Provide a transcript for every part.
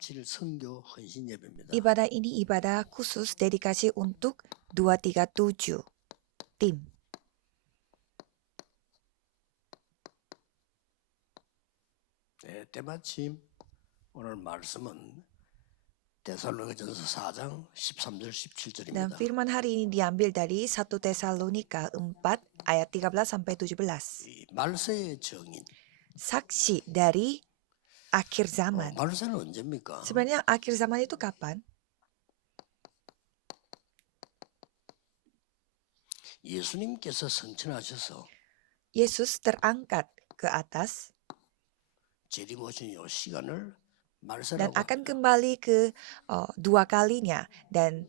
237 선교 헌신 예배입니다. Ibadah ini ibadah khusus dedikasi untuk 237 tim. 네, 때마침 오늘 말씀은 데살로니가전서 4장 13절 Dan 17절입니다. firman hari ini diambil dari 1 Tesalonika 4 ayat 13 sampai 17. 이 말세의 정인. Saksi dari akhir zaman. 말세는 언제입니까? Sebenarnya akhir zaman itu kapan? 예수님께서 승천하셔서 Yesus terangkat ke atas 재림오신 요 시간을 dan 말세라고 akan 합니다. kembali ke dua kalinya. Dan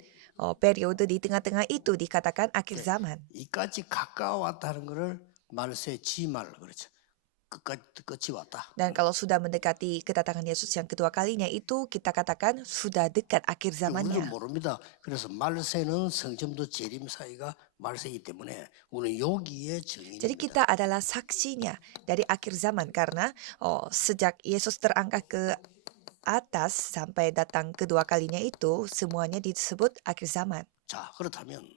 periode di tengah-tengah itu dikatakan akhir zaman. 이까지 가까워왔다는 것을 말세 지말 그렇죠. 끝이 왔다. Dan kalau sudah mendekati kedatangan Yesus yang kedua kalinya itu kita katakan sudah dekat akhir 우리도 zamannya. 모릅니다. 그래서 말세는 성점도 재림 사이가 말세이기 때문에 우리는 여기에 Jadi 정인입니다. kita adalah saksinya dari akhir zaman karena sejak Yesus terangkat ke atas sampai datang kedua kalinya itu semuanya disebut akhir zaman. 자, 그렇다면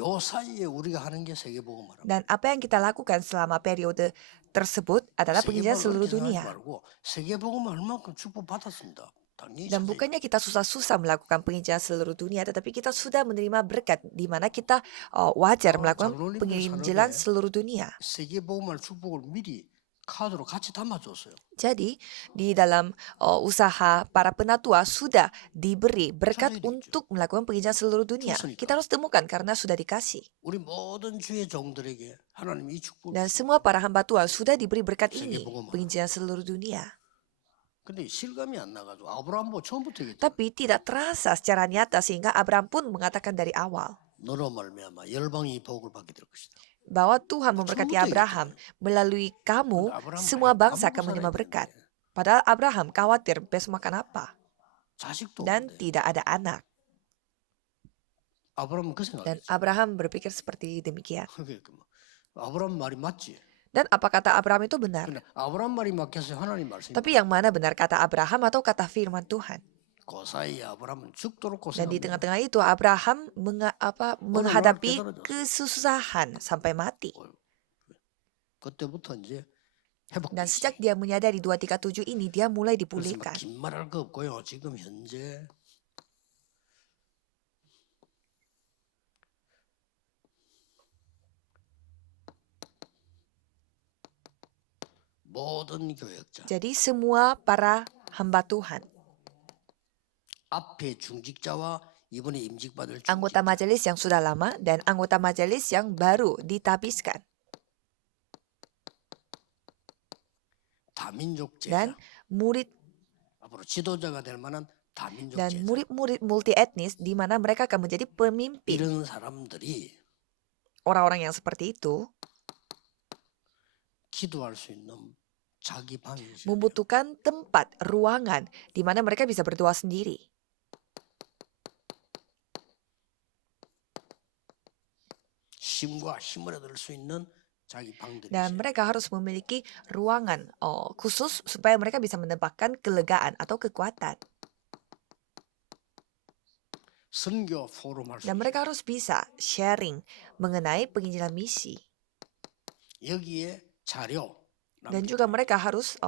요 사이에 우리가 하는 게 세계복음화랍니다. Dan apa yang kita lakukan selama periode tersebut adalah penginjilan seluruh 생각하지 dunia. 말고 세계복음화 얼만큼 축복받았습니다. 당연히 Dan bukannya kita susah-susah melakukan penginjilan seluruh dunia, tetapi kita sudah menerima berkat di mana kita wajar melakukan 장로님들 penginjilan 산업에 seluruh dunia. 세계복음화 축복을 미리 카드로 같이 담아줬어요. Jadi di dalam usaha para penatua sudah diberi berkat untuk melakukan penginjilan seluruh dunia. Kita harus temukan karena sudah dikasih. 우리 모든 주의 종들에게 하나님 이 축복을 Dan semua para hamba Tuhan sudah diberi berkat ini, 세계복음화. penginjilan seluruh dunia. 근데 실감이 안 나가지고 아브라함 뭐 처음부터 얘기했죠. Tapi tidak terasa secara nyata sehing가 Abraham pun mengatakan dari awal 너로 말미암아 열방이 복을 받게 될 것이다. bahwa Tuhan memberkati Abraham. Melalui kamu, semua bangsa akan menerima berkat. Padahal Abraham khawatir besok makan apa. 자식도 Dan 없는데 tidak ada anak. 아브라함은 그 Dan 생각했죠. Abraham berpikir seperti demikian. 아브라함 말이 맞지. Dan apa kata Abraham itu benar. 근데 아브라함 말이 맞겠어요. 하나님 말씀이. Tapi yang mana benar kata Abraham atau kata firman Tuhan? 그 사이에 아브라함은 죽도록 Dan di 고생합니다. tengah-tengah itu Abraham menghadapi kesusahan sampai mati. 그때부터 이제 Dan 회복되기 sejak 시작해요. dia menyadari 237 ini dia mulai 그래서 dipulihkan. 긴 말할 거 없고요. 지금 현재 모든 교역자 Jadi semua para hamba Tuhan, 앞에 중직자와 이번에 임직받을 anggota 중직자 majelis yang sudah lama dan anggota majelis yang baru ditabiskan. 다민족 Dan 제자 murid 앞으로 지도자가 될 만한 다민족 dan 제자 murid-murid multi etnis di mana mereka akan menjadi pemimpin. 이런 사람들이 Orang-orang yang seperti itu 기도할 수 있는 자기 방이 있어요. membutuhkan tempat, ruangan di mana mereka bisa berdoa sendiri. 힘과 힘을 얻을 수 있는 자기 방들이 Dan 있어요. mereka harus memiliki ruangan khusus supaya mereka bisa mendapatkan kelegaan atau kekuatan. 선교 포럼 할수 Dan 있어요. mereka harus bisa sharing mengenai penginjilan misi. 여기에 자료 Dan juga mereka harus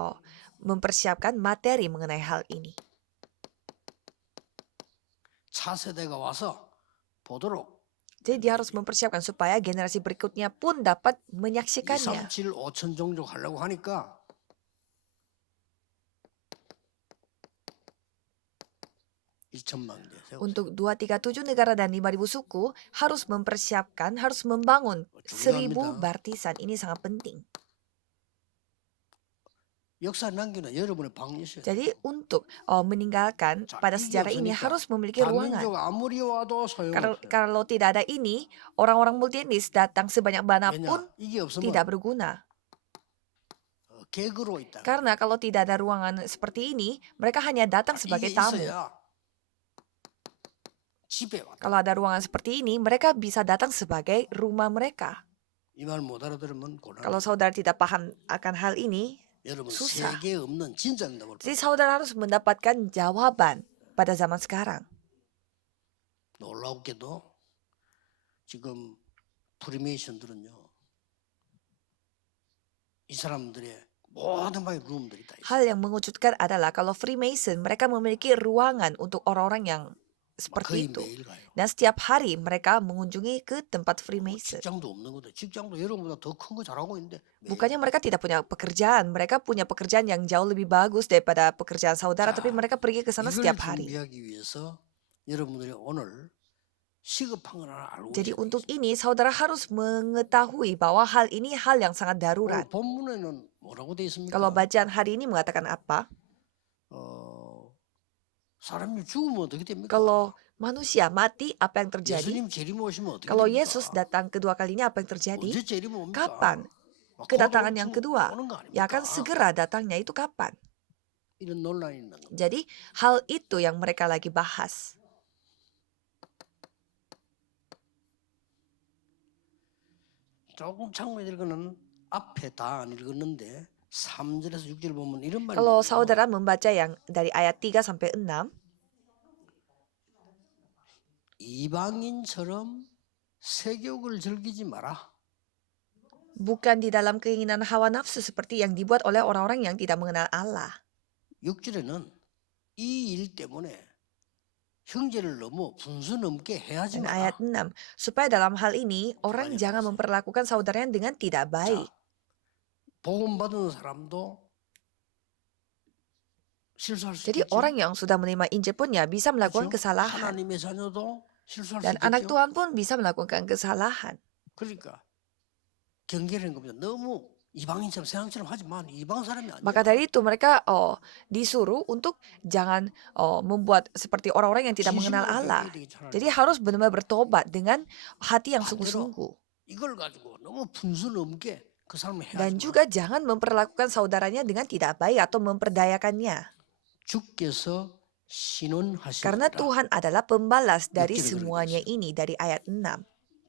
mempersiapkan materi mengenai hal ini. 차세대가 와서 보도록 Jadi dia harus mempersiapkan supaya generasi berikutnya pun dapat 2, menyaksikannya. 3, 7, 5천 종족 하려고 하니까 (2천만 개) 세웠어요. Untuk 237 negara dan 5.000 suku harus mempersiapkan, harus membangun 1.000 baptisan. Ini sangat penting. 역사 남기는 여러분의 방이 있어요. Jadi untuk meninggalkan pada sejarah ini harus memiliki ruangan. 다민족 아무리 와도 소용없어요. Kalau tidak ada ini, orang-orang multi etnis datang sebanyak manapun 왜냐? 이게 없으면 tidak berguna. 객으로 있다. Karena kalau tidak ada ruangan seperti ini, mereka hanya datang sebagai 이게 tamu. 있어야 집에 왔다. Kalau ada ruangan seperti ini, mereka bisa datang sebagai rumah mereka. 이 말 못 알아들으면 곤란해요. Kalau saudara tidak paham akan hal ini, 여러분 susah. 세계에 없는 진짜 응답을 Jadi 받아요. saudara harus mendapatkan jawaban pada zaman sekarang. 놀랍게도 지금 프리메이션들은요, 이 사람들의 모든 바의 룸들이 다 있어요. Hal yang mengejutkan adalah kalau Freemason mereka memiliki ruangan untuk orang-orang yang 막 seperti 거의 itu. 매일 가요. Dan setiap hari mereka mengunjungi ke tempat 뭐 Freemason. 직장도 없는 거다. 직장도 여러분보다 더 큰 거 잘하고 있는데 매일 Bukannya mereka tidak punya pekerjaan, mereka punya pekerjaan yang jauh lebih bagus daripada pekerjaan saudara, tapi 자, mereka pergi ke sana 이걸 setiap hari. 준비하기 위해서 여러분들이 오늘 시급한 건 하나 알고 Jadi 계셔야 untuk 되겠습니다. ini saudara harus mengetahui bahwa hal ini hal yang sangat 오늘 darurat. 본문에는 뭐라고 돼 Kalau 있습니까? bacaan hari ini mengatakan apa? 사람이 죽으면 어떻게 됩니까? Kalau manusia mati, apa yang terjadi? 예수님 재림 오시면 어떻게 Kalau 됩니까? Yesus datang kedua kalinya, apa yang terjadi? 언제 재림 옵니까? Kapan 막 kedatangan 곧 yang 오는 kedua? 거 Ya 아닙니까? akan segera datangnya itu kapan? 이런 논란이 있는 겁니다. Jadi hal itu yang mereka lagi bahas. 조금 창문에 읽어는 앞에 다 안 읽었는데 3절에서 6절 보면 이런 말이 Kalau 나와요. saudara membaca yang dari ayat 3 sampai 6, 이방인처럼 세욕을 즐기지 마라. bukan di dalam keinginan hawa nafsu seperti yang dibuat oleh orang-orang yang tidak mengenal Allah. 6절에는 이 일 때문에 형제를 너무 분수 넘게 해하지 Dan 마라. ayat 6, supaya dalam hal ini orang Banyak jangan kasih. memperlakukan saudaranya dengan tidak baik. 자, 복음 받은 사람도 실수할 수 Jadi 있겠죠. orang yang sudah menerima Injil pun ya bisa melakukan 그렇죠? kesalahan. 하나님의 자녀도 실수할 수 Dan anak 있겠죠. Tuhan pun bisa melakukan kesalahan. 그러니까 경계라는 겁니다. 너무 이방인처럼 세상처럼 하지 마. 이방 사람이 아니야. Maka dari itu mereka disuruh untuk jangan membuat seperti orang-orang yang tidak mengenal 진심으로 Allah. 회개해야 되겠지, 하나님. Jadi harus benar-benar bertobat dengan hati yang 반대로 sungguh-sungguh. 이걸 가지고 너무 분수 넘게 그 사람을 해하지 Dan 마. juga jangan memperlakukan saudaranya dengan tidak baik atau memperdayakannya. 주께서 Karena 신원하시니라. Tuhan adalah pembalas dari Betul, betul, semuanya betul. ini dari ayat 6.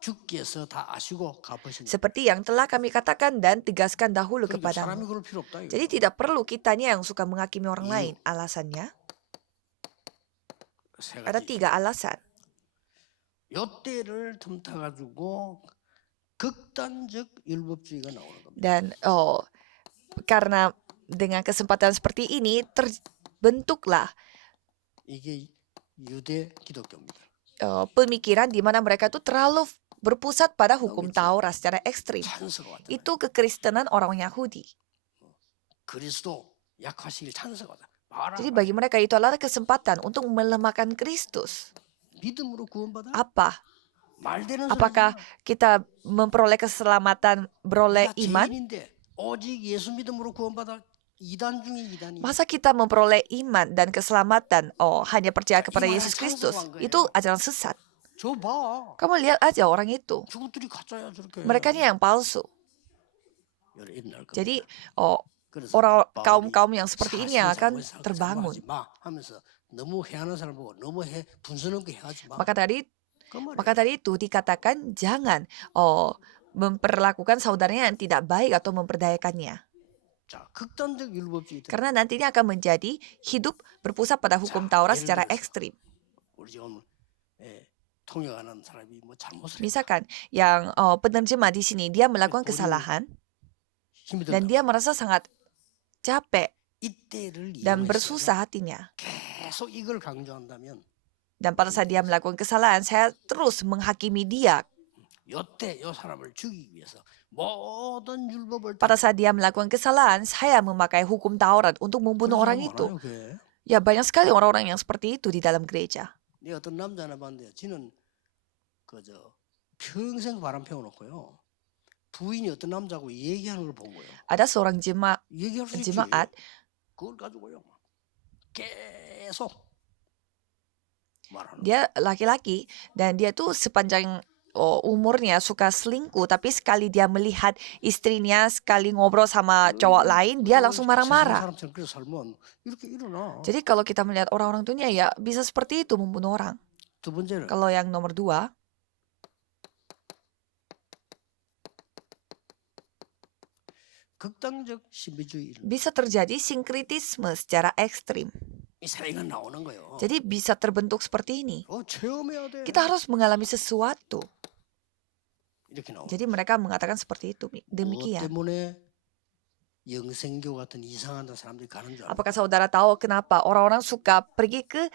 주께서 다 아시고 갚으신다. Seperti yang telah kami katakan dan tegaskan dahulu 그러니까 사람이 kepadamu. 그럴 필요 없다. 이거. Jadi tidak perlu kitanya yang suka menghakimi orang Iya. lain. Alasannya 세 ada 가지. 3 alasan. 요때를 틈타 가지고 극단적 율법주의가 나오는 겁니다. Dan karena dengan kesempatan seperti ini terbentuklah 이게 유대 기독교입니다. pemikiran di mana mereka itu terlalu berpusat pada hukum gitu. Taurat secara ekstrim. 찬스가 왔잖아요. Itu kekristenan orang Yahudi. 그리스도 약하시길 찬스가 왔다. 말아. Jadi bagi mereka itu adalah kesempatan untuk melemahkan Kristus. 믿음으로 구원받아. Apa? 말되는 Apakah kita memperoleh keselamatan beroleh iman? 죄인인데 오직 예수 믿음으로 구원받아. 2단 중에 2단이. Masa kita memperoleh iman dan keselamatan hanya percaya kepada Iman Yesus yang Kristus? canggih, Itu ajaran sesat. 저 봐. Kamu lihat aja orang itu. 저것들이 가짜야 저렇게. Mereka yang palsu. 일어날 겁니다. Jadi 그래서 orang 바울이 kaum-kaum yang seperti ini yang akan 사실상을 terbangun. 사모하지 마 하면서 너무 해하는 사람 보고 너무 분수 넘게 해하지 마. Maka tadi 그 말이에요. Maka tadi itu dikatakan jangan memperlakukan saudaranya yang tidak baik atau memperdayakannya. 자, 극단적 율법주의. Karena nantinya akan menjadi hidup berpusat pada hukum Taurat secara ekstrim. 우리 지금 통역하는 사람이 뭐 잘못을 Misalkan yang penerjemah di sini dia melakukan kesalahan 힘이 dan 든다. dia merasa sangat capek 이때를 dan 이용해서 bersusah hatinya. 계속 이걸 강조한다면 Dan pada saat dia melakukan kesalahan, saya terus menghakimi dia. 요때 요 사람을 죽이기 위해서 모든 율법을 Pada saat dia melakukan kesalahan, saya memakai hukum Taurat untuk membunuh orang itu. Ya banyak sekali orang-orang yang seperti itu di dalam gereja. 네 어떤 남자 하나 봤는데 지는 그저 평생 바람 피워놓고요. 부인이 어떤 남자하고 얘기하는 걸 본 거예요. Ada seorang 얘기할 수 있지. jemaat 그걸 가지고요. 계속 말하는. dia laki-laki dan dia tuh sepanjang umurnya suka selingkuh, tapi sekali dia melihat istrinya sekali ngobrol sama cowok lain, dia langsung marah-marah. 세상 사람처럼 그렇게 살면 이렇게 일어나. Jadi kalau kita melihat orang-orang dunia ya bisa seperti itu membunuh orang. 두 번째는 Kalau yang nomor 2, 극단적 신비주의 bisa terjadi sinkritisme secara ekstrim. 이 사회가 나오는 거예요. Jadi bisa terbentuk seperti ini. 체험해야 돼. Kita harus mengalami sesuatu. 이렇게 나오는 Jadi 거죠. mereka mengatakan seperti itu. 무엇 Demikian. 때문에 영생교 같은 이상한 데 사람들이 가는 줄 Apakah 알아요? saudara tahu kenapa orang-orang suka pergi ke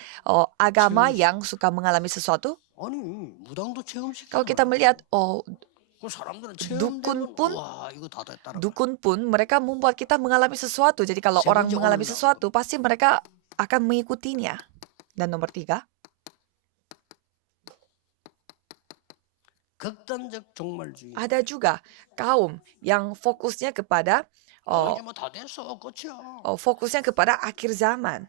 agama 체험. yang suka mengalami sesuatu? 아니 무당도 Kalau kita 체험시키잖아요. melihat, 그 사람들은 dukun 체험되면 pun 와 이거 다 됐다는 거야. dukun pun mereka membuat kita mengalami sesuatu. Jadi kalau 세 orang 번째 mengalami 오늘 나오는 sesuatu, pasti mereka akan mengikutinya. Dan nomor 3, 극단적 종말주의. ada juga kaum yang fokusnya kepada 이제 뭐 다 됐어 끝이야. fokusnya kepada akhir zaman.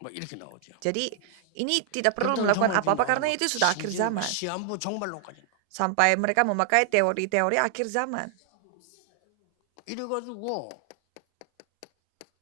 뭐 이렇게 나오죠. Jadi ini tidak perlu 극단적 melakukan 종말주의 apa-apa 나오면 karena itu sudah akhir 심지어 zaman. 시한부 종말론까지. Sampai mereka memakai teori-teori akhir zaman. 이래가지고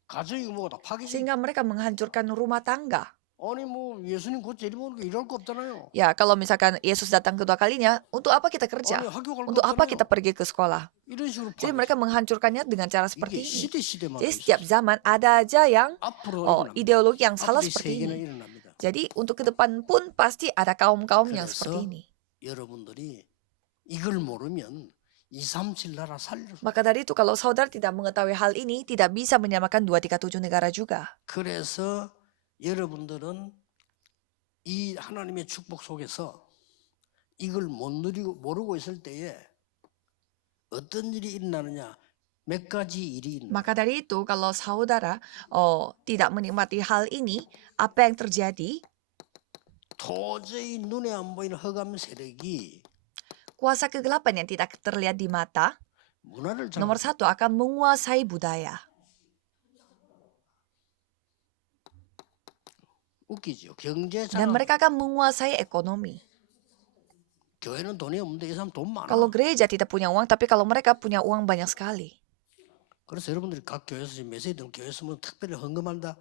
가정이 뭐가 다 파괴돼. Sehingga mereka menghancurkan rumah tangga. 아니 뭐 예수님 곧 재림오는 게 이럴 거 없잖아요. Ya, kalau misalkan Yesus datang kedua kalinya, untuk apa kita kerja? 아니 학교 갈 거 Untuk apa 없잖아요. kita pergi ke sekolah? 이런 식으로 Jadi 파괴돼. mereka menghancurkannya dengan cara seperti 이게 ini. 시대마다 Jadi setiap zaman ada aja yang 앞으로 일어납니다. ideologi yang salah 앞으로 이 seperti 세계는 ini. 일어납니다. Jadi untuk ke depan pun pasti ada kaum-kaum yang 그래서 seperti ini. 여러분들이 이걸 모르면 237 나라 살릴 수. Maka dari itu kalau saudara tidak mengetahui hal ini, tidak bisa menyamakan 237 negara juga. 그래서 여러분들은 이 하나님의 축복 속에서 이걸 못 누리고 모르고 있을 때에 어떤 일이 일어나느냐 몇 가지 일이 있는. Maka dari itu kalau saudara tidak menikmati hal ini, apa yang terjadi? 도저히 눈에 안 보이는 흑암 세력이 Kuasa kegelapan yang tidak terlihat di mata, 문화를 nomor 장악해. 1 akan menguasai budaya. 웃기죠. 경제 Dan 장악. mereka akan menguasai ekonomi. 교회는 돈이 없는데 이 사람 돈 많아. Kalau gereja tidak punya uang, tapi kalau mereka punya uang banyak sekali. 그래서 여러분들이 각 교회에서 지금 메시지들 교회에서 뭐 특별히 헌금한다.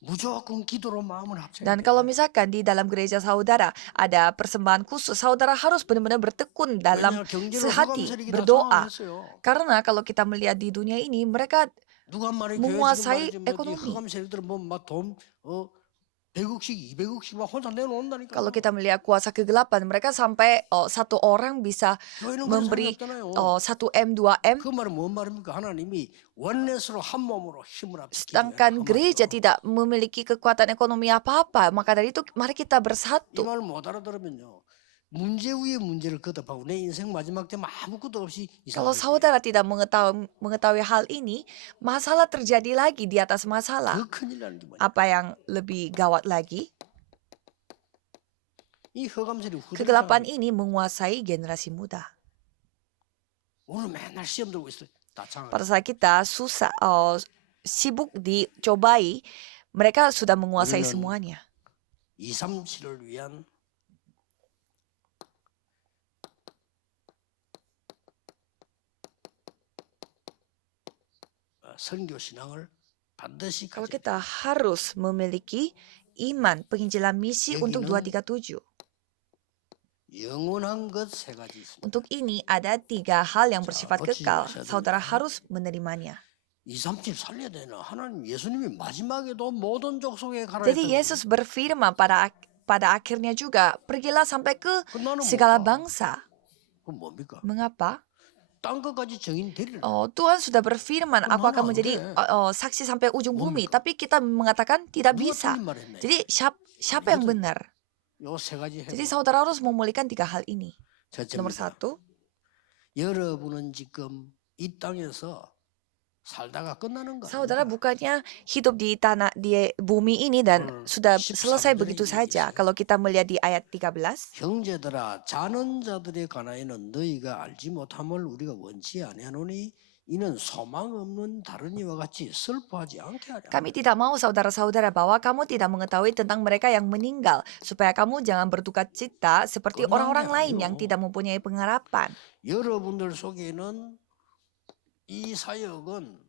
무조건 기도로 마음을 합쳐야 Dan 돼. kalau misalkan di dalam gereja saudara ada persembahan khusus, saudara harus benar-benar bertekun dalam 왜냐 경제로 sehati, 흑암 세력이 다 berdoa. 장악했어요. Karena kalau kita melihat di dunia ini, mereka 누가 말해 교회 지금 menguasai 말이지 뭐이 ekonomi. 흑암 세력들은 뭐막돈 100억씩 200억씩 막 혼자 내놓는다니까. Kalau kita melihat kuasa kegelapan, mereka sampai satu orang bisa 교회는 그런 memberi 사람이 없잖아요. 1M, 2M. 그 말은 뭔 말입니까? 하나님이 원넷으로 한 몸으로 힘을 합치기 Sedangkan gereja tidak memiliki kekuatan ekonomi apa-apa. Maka dari itu mari kita 이 bersatu. 말을 못 알아들으면요 문제 위에 문제를 거듭하고 내 인생 마지막 때면 아무것도 없이 Kalau 이상하게 saudara tidak mengetahui hal ini, masalah terjadi lagi di atas masalah. 더 큰일 나는 게 뭐냐 Apa yang lebih gawat lagi? 이 흑암세력 Kegelapan ini menguasai generasi muda. 오늘 맨날 시험 들고 있어요 다 장악 Pada saat kita susah, sibuk dicobai, mereka sudah menguasai 우리는 semuanya. 237을 위한 선교 신앙을 반드시 Kalau 가져야 kita harus memiliki iman penginjilan misi untuk 여기는 237. 영원한 것 세 가지 있습니다. Untuk ini ada 3 hal yang 자, bersifat 놓치지 kekal. 마셔야 Saudara 됩니다. harus menerimanya. 237 살려야 되나? 하나님 예수님이 마지막에도 모든 족속에 가라 Jadi 했더니 Yesus berfirman pada akhirnya juga, pergilah sampai ke 그 나는 segala 못 가. bangsa. 그건 뭡니까? Mengapa? 땅 끝까지 증인 되리라. Tuhan sudah berfirman, Oh, aku mana akan ada? menjadi saksi sampai ujung bumi. 뭡니까? Tapi kita mengatakan tidak 누가 bisa. 틀린 말 했네. Jadi siapa yang 아니거든. benar? 요 세 가지 Jadi 해봐. saudara harus memulihkan 3 hal ini. Nomor 첫째입니다. 1, 여러분은 지금 이 땅에서 살다가 끝나는 거 saudara 아닙니까? bukannya hidup di bumi ini dan sudah 13 selesai 절에 begitu saja. 얘기했어요. Kalau kita melihat di ayat 13, 형제들아 자는 자들에 관하여는 너희가 알지 못함을 우리가 원치 아니하노니 이는 소망 없는 다른 이와 같이 슬퍼하지 않게 하랴. kami tidak mau saudara-saudara bahwa kamu tidak mengetahui tentang mereka yang meninggal, supaya kamu jangan berduka cita seperti Kenapa orang-orang lain ayo? yang tidak mempunyai pengharapan. 여러분들 속에는 이 사역은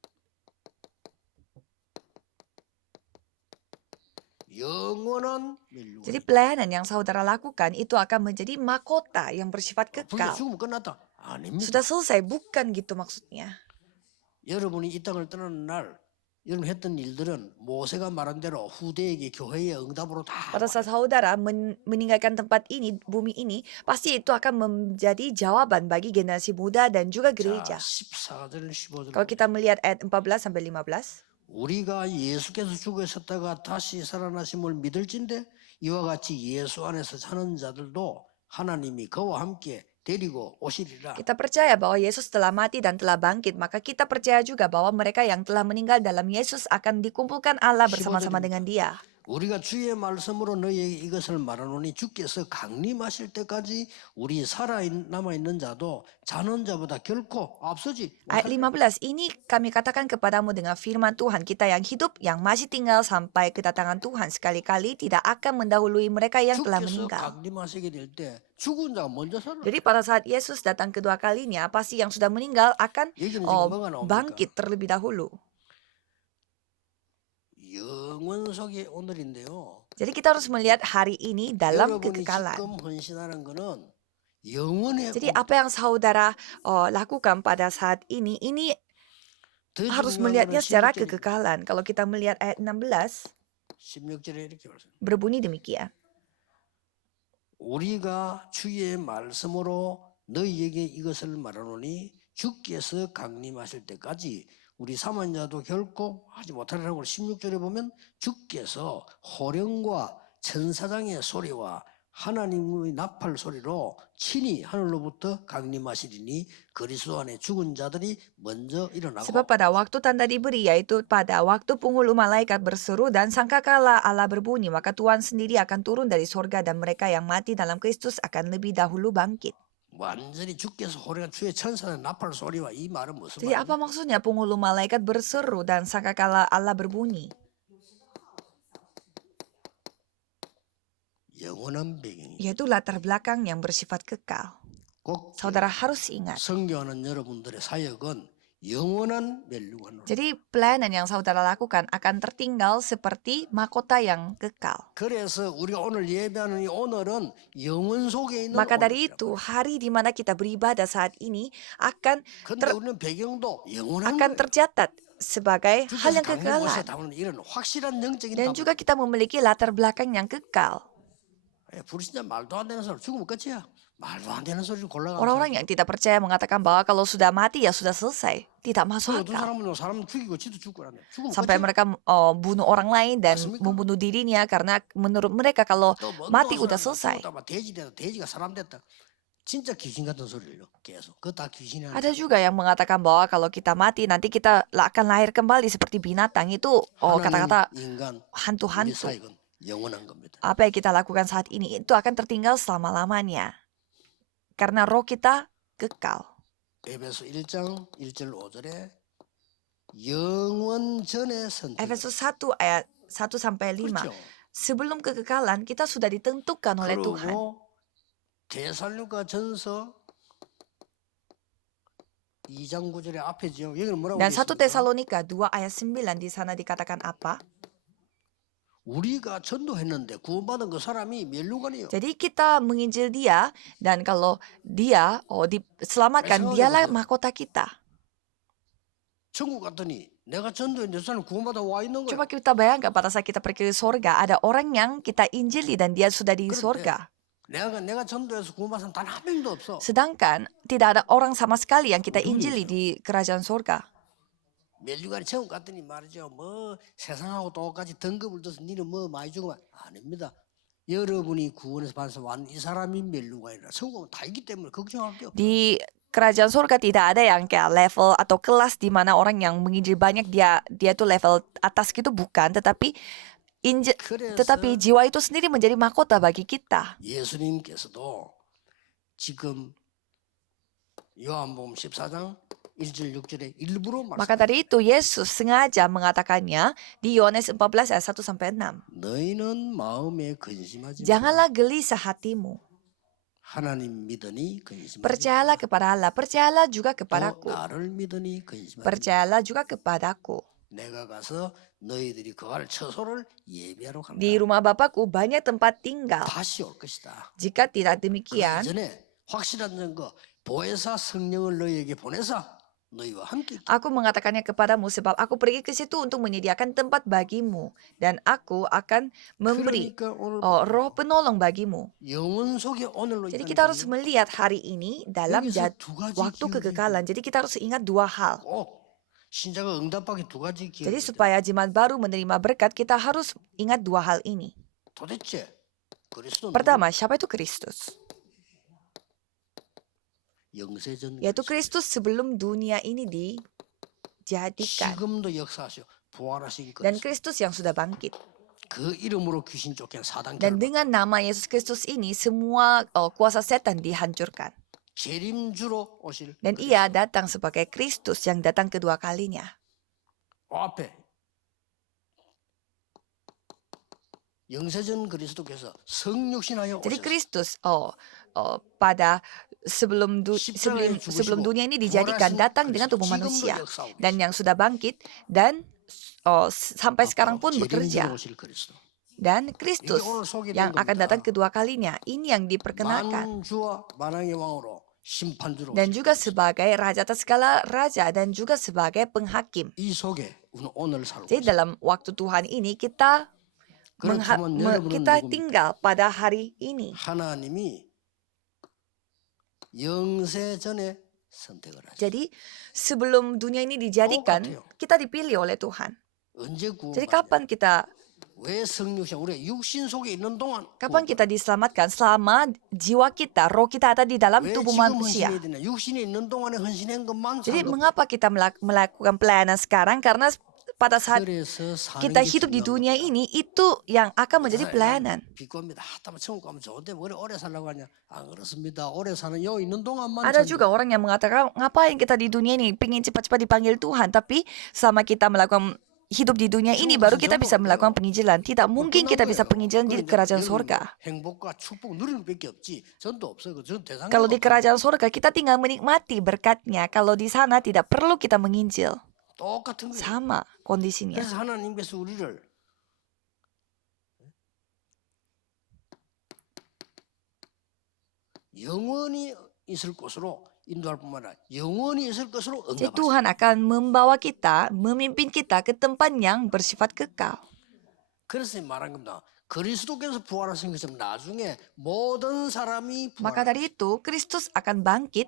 영원한 멸류관. Jadi pelayanan yang saudara lakukan itu akan menjadi mahkota yang bersifat 불교 kekal. 죽으면 끝났다. 아닙니다. Sudah selesai, bukan gitu maksudnya. 여러분이 이 땅을 떠나는 날 여러분 했던 일들은 모세가 말한 대로 후대에게 교회의 응답으로 다 Pada saat saudara meninggalkan tempat ini, bumi ini, pasti itu akan menjadi jawaban bagi generasi muda dan juga 자, gereja. 14절 15절 Kalau kita melihat ayat 14 sampai 15, 우리가 예수께서 죽으셨다가 다시 살아나심을 믿을진데 이와 같이 예수 안에서 사는 자들도 하나님이 그와 함께 데리고 오시리라. kita percaya bahwa Yesus telah mati dan telah bangkit, maka kita percaya juga bahwa mereka yang telah meninggal dalam Yesus akan dikumpulkan Allah bersama-sama dengan Dia. 우리가 주의 말씀으로 너희에게 이것을 말하노니 주께서 강림하실 때까지 우리 남아있는 자도 자는 자보다 결코 앞서지 Ayat 15, ini kami katakan kepadamu dengan firman Tuhan, kita yang hidup, yang masih tinggal sampai kedatangan Tuhan sekali-kali tidak akan mendahului mereka yang telah 주께서 meninggal. 강림하시게 될 때 죽은 자가 먼저 살아. Jadi pada saat Yesus datang kedua kalinya, pasti yang sudah meninggal akan 얘기는 지금 뭐가 나옵니까? bangkit terlebih dahulu. 영원 속의 오늘인데요. Jadi kita harus melihat hari ini dalam 여러분이 kekekalan. 지금 헌신하는 거는 영원의 Jadi apa yang saudara lakukan pada saat ini 더 harus 중요한 melihatnya 거는 secara 16절입니다. kekekalan. Kalau kita melihat ayat 16, 16절에 이렇게 말씀. berbunyi demikian. 우리가 주의 말씀으로 너희에게 이것을 말하노니 주께서 강림하실 때까지 우리 사망자도 결코 하지 못하리라고 16절에 보면 주께서 호령과 천사장의 소리와 하나님의 나팔 소리로 친히 하늘로부터 강림하시리니 그리스도 안에 죽은 자들이 먼저 일어나고 Sebab pada waktu tanda diberi, yaitu pada waktu penghulu malaikat berseru dan sangkakala Allah berbunyi, maka Tuhan sendiri akan turun dari sorga dan mereka yang mati dalam Kristus akan lebih dahulu bangkit. 완전히 주께서 호령과 주의 천사의 나팔 소리와 이 말은 무슨 Jadi apa 말이에요? maksudnya penghulu malaikat berseru dan sangkakala Allah berbunyi? 영원한 배경이 Yaitu latar belakang yang bersifat kekal. 꼭 Saudara harus ingat. 성교하는 여러분들의 사역은 영원한 멸류관으로. Jadi pelayanan yang saudara lakukan akan tertinggal seperti mahkota yang kekal. 그래서 우리가 오늘 예배하는 이 오늘은 영원 속에 있는 Maka dari 오늘이라고. itu, hari di mana kita beribadah saat ini akan 근데 우리는 배경도 영원한 akan 거예요. tercatat sebagai hal 주께서 yang 강림 kekalan. 오셨다는 이런 확실한 영적인 Dan 답을. juga kita memiliki latar belakang yang kekal. 불신자 말도 안 되는 소리 죽으면 끝이야. 말도 안 되는 소리를 골라가면 Orang-orang yang tidak percaya mengatakan bahwa kalau sudah mati ya sudah selesai. Tidak masuk 어떤 akal. 사람은 사람 죽이고 지도 죽고 그러네. 죽으면 Sampai 끝이야. mereka bunuh orang lain dan 맞습니까? membunuh dirinya karena menurut mereka kalau mati udah selesai. 돼지 됐다. 돼지가 사람 됐다. 진짜 귀신 같은 소리를 계속. 그거 다 귀신이 하는 Ada 소리예요. juga yang mengatakan bahwa kalau kita mati nanti kita akan lahir kembali seperti binatang. Itu kata-kata 하나님, 인간, 우리 hantu-hantu. 사역은 영원한 겁니다. Apa yang kita lakukan saat ini itu akan tertinggal selama-lamanya. Karena roh kita kekal. 에베소 1장 1절 5절에 영원 전에 선택. Efesus 1 ayat 1 sampai 5. 그렇죠. Sebelum kekekalan kita sudah ditentukan oleh Tuhan. 그리고 데살로니가 전서 2장 9절에 앞에죠. 여기는 뭐라고 Dan 1 되어 있습니까? Tesalonika 2 ayat 9 di sana dikatakan apa? 우리가 전도했는데 구원받은 그 사람이 멸류관이요. Jadi kita menginjil dia dan kalau dia diselamatkan, dialah mahkota kita. 천국 갔더니 내가 전도했는데 저 사람 구원받아 와 있는 거야. Coba kita bayangkan pada saat kita pergi ke sorga, ada orang yang kita injili dan dia sudah di 그런데 sorga. 내가 전도해서 구원받은 단 한 명도 없어. Sedangkan tidak ada orang sama sekali yang kita Betul, injili ya. di kerajaan sorga. 멸류관이 천국 갔더니 말이죠. 뭐 세상하고 똑같이 등급을 둬서 니는 뭐 많이 주고 아닙니다. 여러분이 구원에서 받아서 완 이 사람이 멸류관이라 천국은 다 있기 때문에 걱정할 게 없어. Di kerajaan surga tidak ada yang kayak level atau kelas di mana orang yang menginjil banyak dia tuh level atas gitu, bukan, tetapi 그래서 jiwa itu sendiri menjadi mahkota bagi kita. 예수님께서도 지금 요한복음 14장 1절 6절에 일부러 Maka 말씀. dari itu Yesus sengaja mengatakannya di Yohanes 14 ayat 1 sampai 6. 너희는 마음에 근심하지 마. Janganlah gelisah hatimu. 하나님 믿으니 근심하지 마. Percayalah kepada Allah, percayalah juga 또 kepadaku. 나를 믿으니 근심하지 마. Percayalah juga kepadaku. 내가 가서 너희들이 거할 처소를 예비하러 간다. Di rumah Bapakku banyak tempat tinggal. 다시 올 것이다. Jika tidak 그 demikian, 이전에 확실한 증거 보혜사 성령을 너희에게 보내사 너희와 함께 있겠다. Aku mengatakannya kepadamu sebab aku pergi ke situ untuk menyediakan tempat bagimu. Dan aku akan memberi 그러니까 오늘 roh penolong bagimu. 영혼 속에 오늘로 Jadi 있다는 kita harus 것은 melihat hari ini dalam 여기서 두 가지 waktu 기억이 kekekalan. Jadi kita harus ingat dua hal. 꼭 신자가 응답받기 두 가지 기억이 Jadi 있다. supaya jemaat baru menerima berkat, kita harus ingat dua hal ini. 도대체 그리스도 Pertama, siapa itu Kristus? 영세전 Yaitu 그리스도. Kristus sebelum dunia ini dijadikan. 지금도 역사하시오. 부활하신 Dan 그리스도. Kristus yang sudah bangkit. 그 이름으로 귀신 쫓긴 사단 Dan 결박. dengan nama Yesus Kristus ini, semua kuasa setan dihancurkan. 재림주로 오실 Dan ia datang sebagai Kristus yang datang kedua kalinya. 앞에 영세전 그리스도께서 성육신하여 Jadi 오셨어. Kristus pada sebelum dunia ini dijadikan datang dengan tubuh manusia. Dan yang sudah bangkit dan sampai sekarang pun bekerja. 재림주로 오실 그리스도. Dan Kristus yang akan datang kedua kalinya, ini yang diperkenalkan. 만주와 만왕의 왕으로 심판주로 Dan 오실 juga 그리스도. sebagai raja atas segala raja dan juga sebagai penghakim. 이 속에 우리는 오늘 살고 Jadi 있습니다. dalam waktu Tuhan ini kita 그렇다면 여러분은 kita 누굽니까? tinggal pada hari ini. 하나님이 영세전에 선택을 하셨어요. Jadi sebelum dunia ini dijadikan, 똑같아요. kita dipilih oleh Tuhan. 언제 Jadi 구원받냐? kapan kita 왜 성육신? 우리 육신 속에 있는 동안 kapan 구원받냐? kita diselamatkan? Selama jiwa kita, roh kita ada di dalam 왜 tubuh 지금 manusia. 헌신해야 되냐? 육신에 있는 동안에 헌신한 것만 Jadi 상급. mengapa kita melakukan pelayanan sekarang? Karena pada saat 그래서 사는 kita 게 hidup di 중요한 dunia 겁니다. ini, itu yang akan menjadi pelayanan. 비꼬입니다. 하다만 천국 가면 좋은데 왜 오래 살라고 하냐? 안 그렇습니다. 오래 사는 요 있는 동안만 Ada 전도. juga orang yang mengatakan, ngapain kita di dunia ini, pengen cepat-cepat dipanggil Tuhan. Tapi selama kita melakukan hidup di dunia ini, baru kita bisa melakukan penginjilan. Tidak mungkin kita bisa penginjilan di kerajaan surga. 행복과 축복 누리는 밖에 없지. 전도 없어요. 전 대상자가 Kalau di 없어요. kerajaan surga, kita tinggal menikmati berkatnya. Kalau di sana tidak perlu kita menginjil. 똑같은 거예요. Sama kondisinya. 그래서 하나님께서 우리를 영원히 있을 곳으로 인도할 뿐만 아니라 영원히 있을 것으로 Jadi 응답하시고 Tuhan akan membawa kita, memimpin kita ke tempat yang bersifat kekal. 그래서 말한 겁니다. 그리스도께서 부활하신 것처럼 나중에 모든 사람이 Maka 부활할 dari itu, Kristus akan bangkit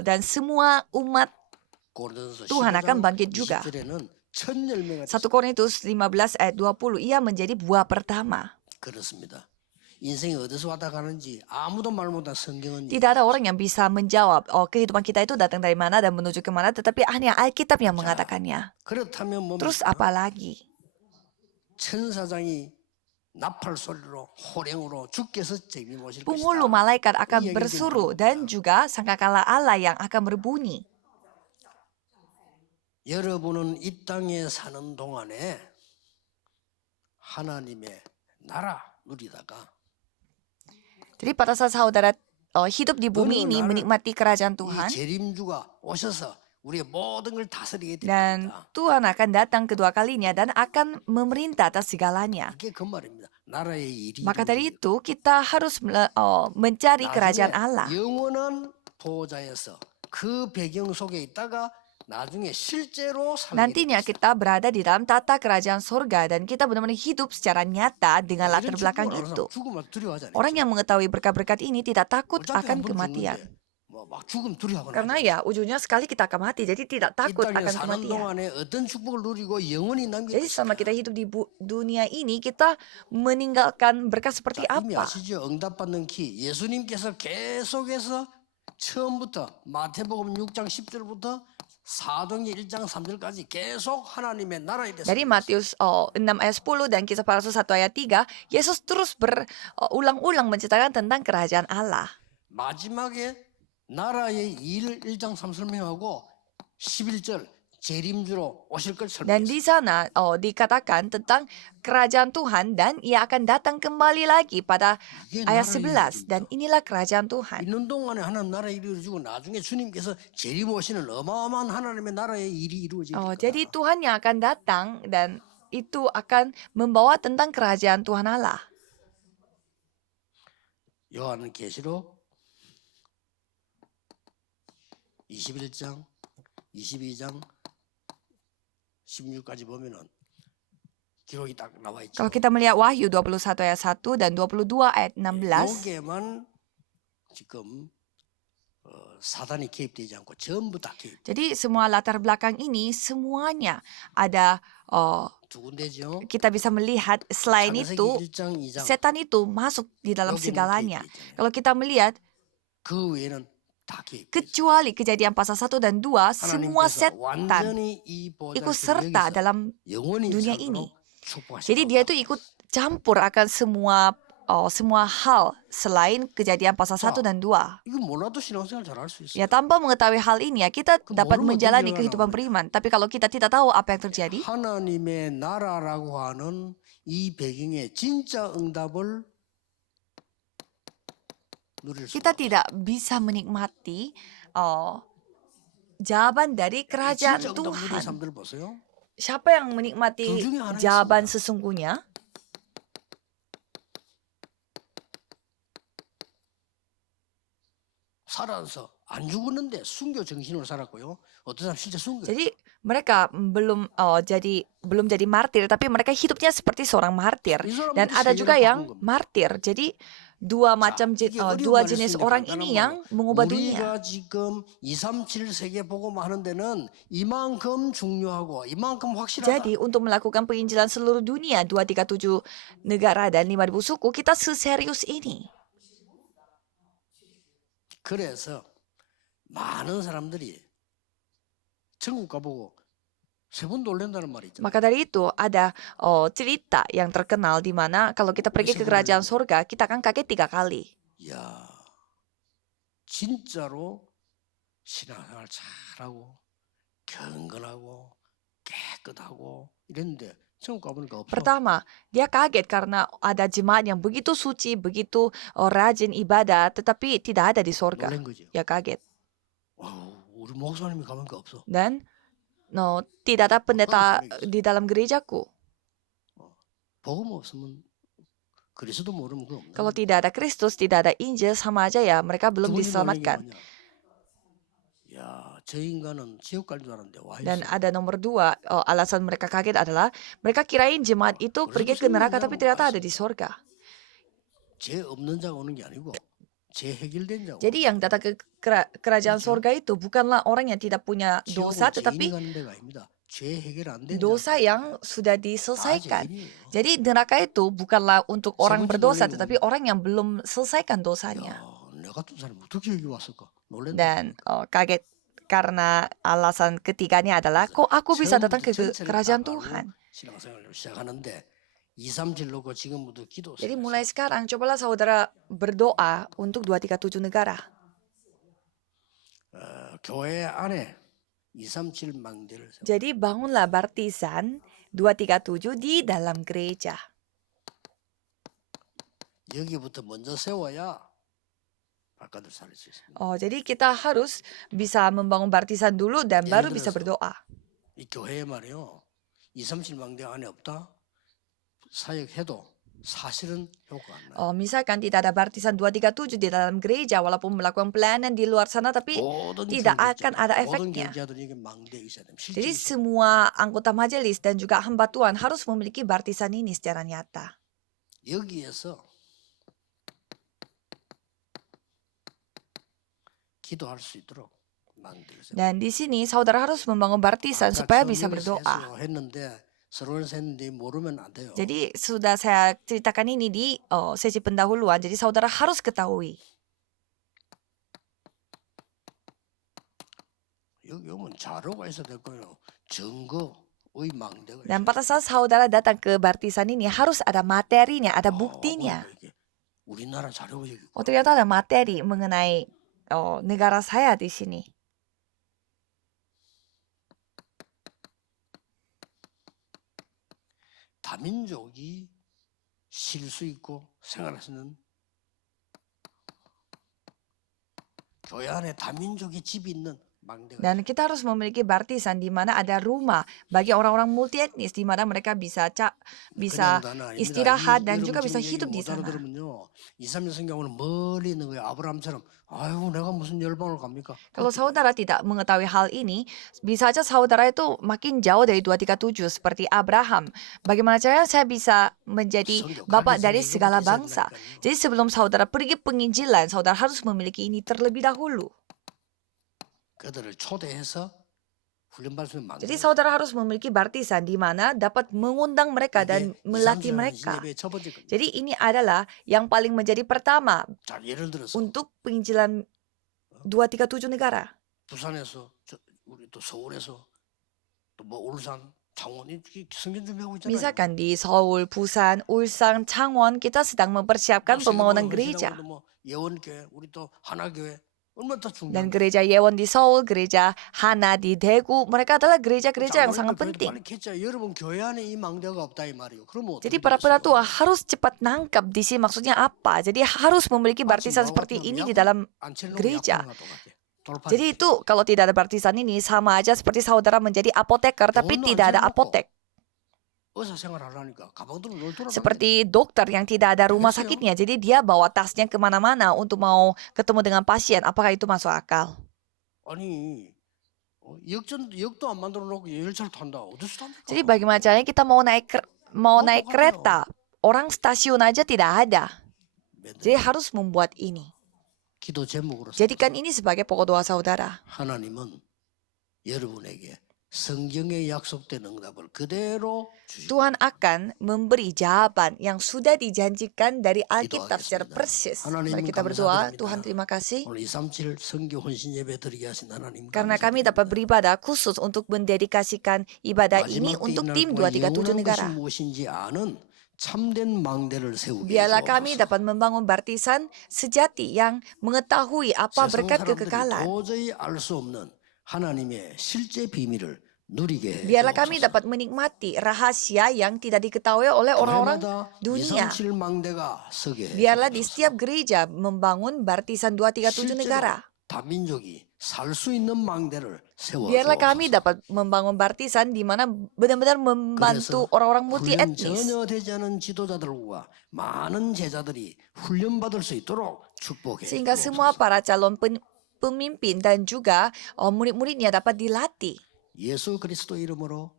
dan semua umat 고린도서 Tuhan akan 15장 bangkit juga. 20절에는 첫 열매가 1 Korintus 15 ayat 20, ia menjadi buah pertama. 그렇습니다. 인생이 어디서 왔다 가는지 아무도 말 못한 성경은 Tidak ada orang yang bisa menjawab, kehidupan kita itu datang dari mana dan menuju kemana, tetapi hanya Alkitab yang mengatakannya. 그렇다면 뭡니까? Terus apa lagi? 천사장이 나팔 소리로 호령으로 주께서 재림 오실 Penghulu 것이다. malaikat akan bersuruh dan juga sangkakala Allah yang akan berbunyi. 여러분은 이 땅에 사는 동안에 하나님의 나라 누리다가 Jadi pada saat saudara hidup di bumi ini menikmati kerajaan 이 Tuhan, 재림주가 오셔서 우리의 모든 걸 다스리게 dan 됩니다. Tuhan akan datang kedua kalinya dan akan memerintah atas segalanya. 이게 그 말입니다. 나라의 일이 Maka dari 이루어지는 itu kita harus mencari kerajaan 나중에 Allah. 영원한 보호자에서 그 배경 속에 있다가 나중에 실제로 살게 Nantinya 됩니다. kita berada di dalam tata kerajaan surga dan kita benar-benar hidup secara nyata dengan latar 이런 belakang 축복을 아는 itu. 사람 죽음을 두려워하잖아요. Orang yang mengetahui berkat-berkat ini tidak takut 어차피 akan 한번 kematian. 죽는데 뭐막 죽음 두려워하거나 Karena ya ujungnya sekali kita akan mati, jadi tidak 이 takut 땅에 akan 사는 kematian. 동안에 어떤 축복을 누리고 영원히 남길 Jadi selama kita 것인가. hidup di dunia ini, kita meninggalkan berkat seperti 자, 이미 apa? 아시죠? 응답받는 키. 예수님께서 계속해서 처음부터 마태복음 6장 10절부터 사도행전 1장 3절까지 계속 하나님의 나라에 대해서 Dari Matius 6 ayat 10 dan Kisah Para Rasul 1 ayat 3, Yesus terus berulang-ulang menceritakan tentang kerajaan Allah. 마지막에 나라의 일을 1장 3 설명하고 11절 재림주로 오실 걸 Dan 설명했어요. di sana dikatakan tentang kerajaan Tuhan dan ia akan datang kembali lagi pada 이게 ayat 나라의 11 dan 일입니다. inilah kerajaan Tuhan. 있는 동안에 하나님 나라의 일이 이루어지고 나중에 주님께서 재림 오시는 어마어마한 하나님의 나라의 일이 이루어질 거다. Jadi Tuhan yang akan datang dan itu akan membawa tentang kerajaan Tuhan Allah. 요한계시록 21장 22장 16까지 보면은 기록이 딱 나와 있죠. Kalau kita melihat Wahyu 21 ayat 1 dan 22 ayat 16, 여기에만 지금 사단이 개입되지 않고 전부 다 개입. jadi semua latar belakang ini semuanya ada 두 군데죠. kita bisa melihat selain 창세기 itu 1장 2장 setan itu masuk di dalam 여기는 segalanya. 개입돼 있잖아요. Kalau kita melihat 그 외에는 다 개입. kecuali kejadian pasal 1 dan 2 semua 하나님께서 setan 완전히 이 ikut 보좌를 serta 여기서 dalam 영원히 dunia 살도록 ini. 축복하시고. Jadi dia itu ikut campur akan semua hal selain kejadian pasal 1 dan 2. 이거 몰라도 신앙생활 잘할 수 있어요. Ya tanpa mengetahui hal ini ya kita dapat 모르면 menjalani 어떤 kehidupan 결과가 beriman. Tapi kalau kita tidak tahu apa yang terjadi, 하나님의 나라라고 하는 이 배경에 진짜 응답을 누릴 수 kita 없어요. tidak bisa menikmati jawaban dari kerajaan 진짜 응답 누린 Tuhan. 사람들 보세요. Siapa yang menikmati 둘 중에 하나 jawaban 있습니다. sesungguhnya? 살아서 안 죽었는데 순교 정신으로 살았고요. 어떤 사람 실제 순교. Jadi mereka belum jadi martir, tapi mereka hidupnya seperti seorang martir. 이 Dan 사람들이 ada juga 세계를 yang 바꾼 겁니다. martir. Jadi dua 이게 어려운 dua 말일 jenis 수 있는데 orang 간단한 ini 말로 yang mengubah dunia. 우리가 지금 237 세계 복음 하는 데는 이만큼 중요하고 이만큼 확실하다. Jadi untuk melakukan penginjilan seluruh dunia 237 negara dan 5.000 suku kita seserius ini. 그래서 많은 사람들이 천국 가보고 세 번 놀란다는 말이 있잖아요. Maka dari itu ada cerita yang terkenal di mana kalau kita pergi ke kerajaan surga kita akan kaget 3 kali. 야, 진짜로 신앙생활 잘하고 경건하고 깨끗하고 이랬는데 천국 가보니까 없어. Pertama, dia kaget karena ada jemaat yang begitu suci, begitu rajin ibadah, tetapi tidak ada di surga. 놀란 거죠. Ya kaget. 와우, 우리 목사님이 가보니까 없어. Dan tidak ada pendeta di dalam gerejaku. 복음 없으면 그리스도 모르면 그거 없는 Kalau 거야. tidak ada Kristus, tidak ada Injil, sama aja ya mereka belum 두 번째 놀란 게 diselamatkan. 뭐냐? 야, 저 인간은 지옥 갈 줄 알았는데 와 Dan 있어. ada nomor 2, alasan mereka kaget adalah mereka kirain jemaat itu pergi ke neraka tapi ternyata ada di surga. 죄 없는 자가 오는 게 아니고 죄 해결된 자가. Jadi yang datang ke kerajaan surga itu bukanlah orang yang tidak punya dosa, 지옥은 죄인이 tetapi 가는 데가 아닙니다. 죄 해결 안 된 dosa 자. yang sudah 다 diselesaikan. 죄인이에요. Jadi neraka itu bukanlah untuk orang 번째 berdosa, 놀란 건 tetapi orang yang belum selesaikan dosanya. 야, 내 같은 사람이 어떻게 여기 왔을까? 놀란다. Dan kaget karena alasan ketiganya adalah kok aku bisa datang ke kerajaan Tuhan. 신앙생활을 시작하는데 237 놓고 지금부터 기도. Jadi mulai sekarang cobalah saudara berdoa untuk 237 negara. 교회 안에 237 망대를 세워. Jadi bangunlah baptisan 237 di dalam gereja. 여기부터 먼저 세워야 바깥을 살릴 수 있습니다. Jadi kita harus bisa membangun baptisan dulu dan baru bisa 들어서 berdoa. 이 교회에 말이요. 237 망대 안에 없다. 사역해도 사실은 효과가 안 나요. Misalkan tidak ada baptisan 237 di dalam gereja walaupun melakukan pelayanan di luar sana tapi 모든 tidak 교육자, akan ada 모든 efeknya. 교육자들에게 망대에 있어야 됩니다. 실제 Jadi 있어야 돼요. semua anggota majelis dan juga hamba Tuhan harus memiliki baptisan ini secara nyata. 여기에서 기도할 수 있도록 망대를 세워. Dan di sini saudara harus membangun baptisan supaya bisa berdoa. 했는데 서로를 셌는데 모르면 안 돼요. Jadi sudah saya ceritakan ini di sesi pendahuluan. Jadi saudara harus ketahui. 여기 오면 자료가 있어야 될 거예요. 증거의 망대가 Dan 있어요. pada saat saudara datang ke baptisan ini harus ada materinya, ada 아, buktinya. 뭐야, 이게 우리나라 자료가 여기 있고. Ternyata ada materi mengenai negara saya di sini. 다민족이 쉴 수 있고 생활할 수 있는 교회 안에 다민족의 집이 있는 망대가 Dan kita harus memiliki baptisan di mana ada rumah bagi orang-orang multi etnis di mana mereka bisa bisa 그냥 다 아닙니다. istirahat dan 여러분 juga 지금 bisa 얘기 hidup di 못 sana. 알아들으면요. 2, 3년 성경은 멀리 있는 거예요. 아브라함처럼 아이고 내가 무슨 열방을 갑니까? Kalau 그렇게 돼요. saudara tidak mengetahui hal ini, bisa saja saudara itu makin jauh dari 237 seperti Abraham. Bagaimana caranya saya bisa menjadi 성경 bapak 가기 전에 dari segala 이거부터 있어야 bangsa? 된다니까요. Jadi sebelum saudara pergi penginjilan, saudara harus memiliki ini terlebih dahulu. 그들을 초대해서 훈련받으면 Jadi 만들어요. saudara harus memiliki baptisan di mana dapat mengundang mereka dan 이게 melatih 2, 3년 mereka. 신예배의 첫 번째 겁니다. Jadi ini adalah yang paling menjadi pertama 자, 예를 들어서 untuk penginjilan 237 negara. 부산에서 우리 또 서울에서 또 뭐 울산, 창원 이렇게 성경 준비하고 있잖아요. Misalkan di Seoul, Busan, Ulsan, Changwon, kita sedang mempersiapkan pembangunan gereja. 뭐 예원교회, 우리 또 하나교회 얼마나 더 Dan 중요한데. gereja Yewon di Seoul, gereja Hana di Daegu, mereka adalah gereja-gereja yang sangat penting. 빨리 겠죠. 여러분 교회 안에 이 망대가 없다 이 말이에요. 그러면 Jadi 어떻게 para 되겠어요? penatua harus cepat nangkap di sini maksudnya apa. Jadi harus memiliki baptisan seperti ini di dalam gereja. Jadi itu kalau tidak ada baptisan ini sama aja seperti saudara menjadi apoteker tapi tidak ada apotek. 의사 생활하려니까 가방들을 널 돌아다니는 Seperti dokter yang tidak ada rumah sakitnya. Jadi dia bawa tasnya kemana-mana untuk mau ketemu dengan pasien. Apakah itu masuk akal? 아니 역도 안 만들어 놓고 열차를 탄다. 어디서 탑니까? Jadi bagaimana caranya kita mau naik kereta? Orang stasiun aja tidak ada. Jadi harus membuat ini. 기도 제목으로 Jadikan ini sebagai pokok doa saudara. 하나님은 여러분에게 성경에 약속된 응답을 그대로 주시고 Tuhan akan memberi jawaban yang sudah dijanjikan dari Alkitab secara persis. Mari kita berdoa. Tuhan terima kasih. 오늘 237 성교 혼신 예배 드리게 하신 하나님 Karena kami dapat beribadah khusus untuk mendedikasikan ibadah ini untuk tim 237 negara. 무엇인지 아는 참된 망대를 세우게 Biarlah kami 해주옵소서. dapat membangun baptisan sejati yang mengetahui apa 세상 berkat 사람들이 kekekalan. 도저히 알 수 없는 하나님의 실제 비밀을 누리게 Biarlah kami 해주옵소서. dapat menikmati rahasia yang tidak diketahui oleh orang-orang 교회마다 dunia. 237 망대가 서게 Biarlah di 해주옵소서. setiap gereja membangun baptisan 237 negara. 다민족이 살 수 있는 망대를 세워 Biarlah kami 주옵소서. dapat membangun baptisan di mana benar-benar membantu orang-orang multi 훈련 etnis. 전혀 되지 않은 지도자들과 많은 제자들이 훈련받을 수 있도록 축복해 Sehingga semua 주옵소서. para calon pemimpin dan juga murid-muridnya dapat dilatih. 예수 그리스도 이름으로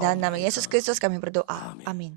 Dan nama 기도하옵나이다. Yesus Kristus kami berdoa. Amin. Amin.